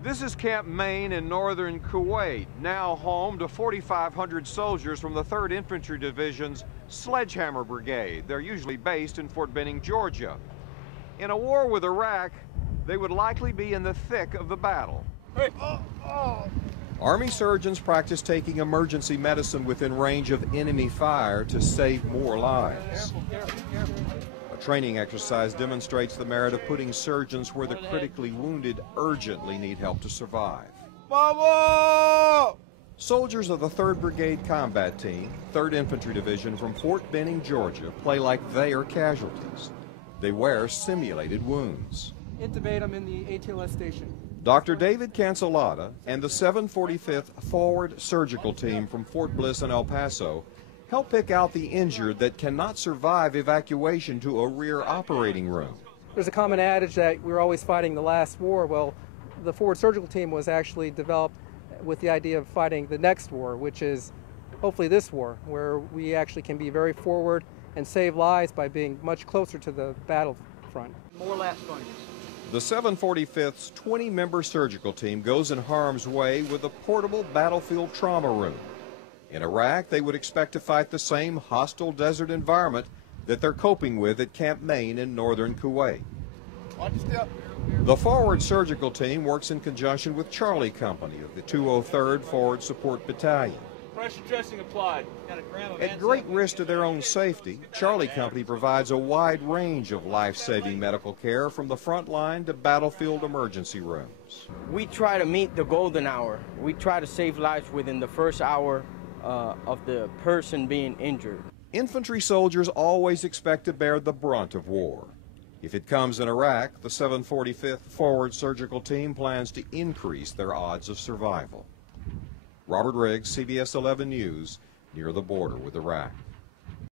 This is Camp Maine in northern Kuwait, now home to 4,500 soldiers from the 3rd Infantry Division's Sledgehammer Brigade. They're usually based in Fort Benning, Georgia. In a war with Iraq, they would likely be in the thick of the battle. Hey. Army surgeons practice taking emergency medicine within range of enemy fire to save more lives. A training exercise demonstrates the merit of putting surgeons where the critically wounded urgently need help to survive. Mama! Soldiers of the 3rd Brigade Combat Team, 3rd Infantry Division from Fort Benning, Georgia, play like they are casualties. They wear simulated wounds. Intubate them in the ATLS station. Dr. David Cancelata and the 745th Forward Surgical Team from Fort Bliss and El Paso help pick out the injured that cannot survive evacuation to a rear operating room. There's a common adage that we're always fighting the last war. Well, the Forward Surgical Team was actually developed with the idea of fighting the next war, which is hopefully this war, where we actually can be very forward and save lives by being much closer to the battlefront. More last sponges. The 745th's 20-member surgical team goes in harm's way with a portable battlefield trauma room. In Iraq, they would expect to fight the same hostile desert environment that they're coping with at Camp Maine in northern Kuwait. Watch your step. The Forward Surgical Team works in conjunction with Charlie Company of the 203rd Forward Support Battalion. Pressure dressing applied. At great risk to their own safety, Charlie Company provides a wide range of life-saving medical care from the front line to battlefield emergency rooms. We try to meet the golden hour. We try to save lives within the first hour of the person being injured. Infantry soldiers always expect to bear the brunt of war. If it comes in Iraq, the 745th Forward Surgical Team plans to increase their odds of survival. Robert Riggs, CBS 11 News, near the border with Iraq.